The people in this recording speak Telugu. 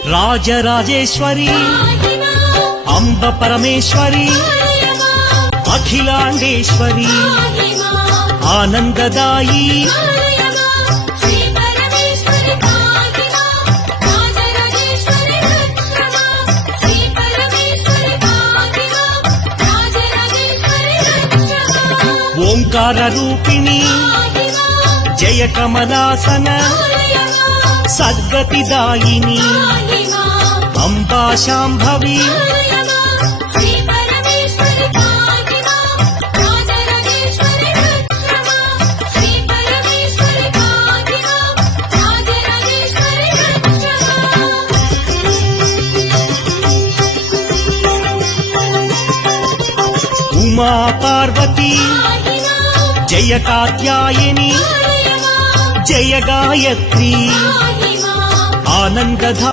రాజరాజేశ్వరి అంబ పరమేశ్వరి అఖిలాండేశ్వరి ఆనందదాయి ఓంకార రూపిణి జయ కమలాసన సద్గతిదాయిని అంబా శాంభవి ఉమా పార్వతి జయ కాత్యాయని జయ గాయత్రి ఆనందధ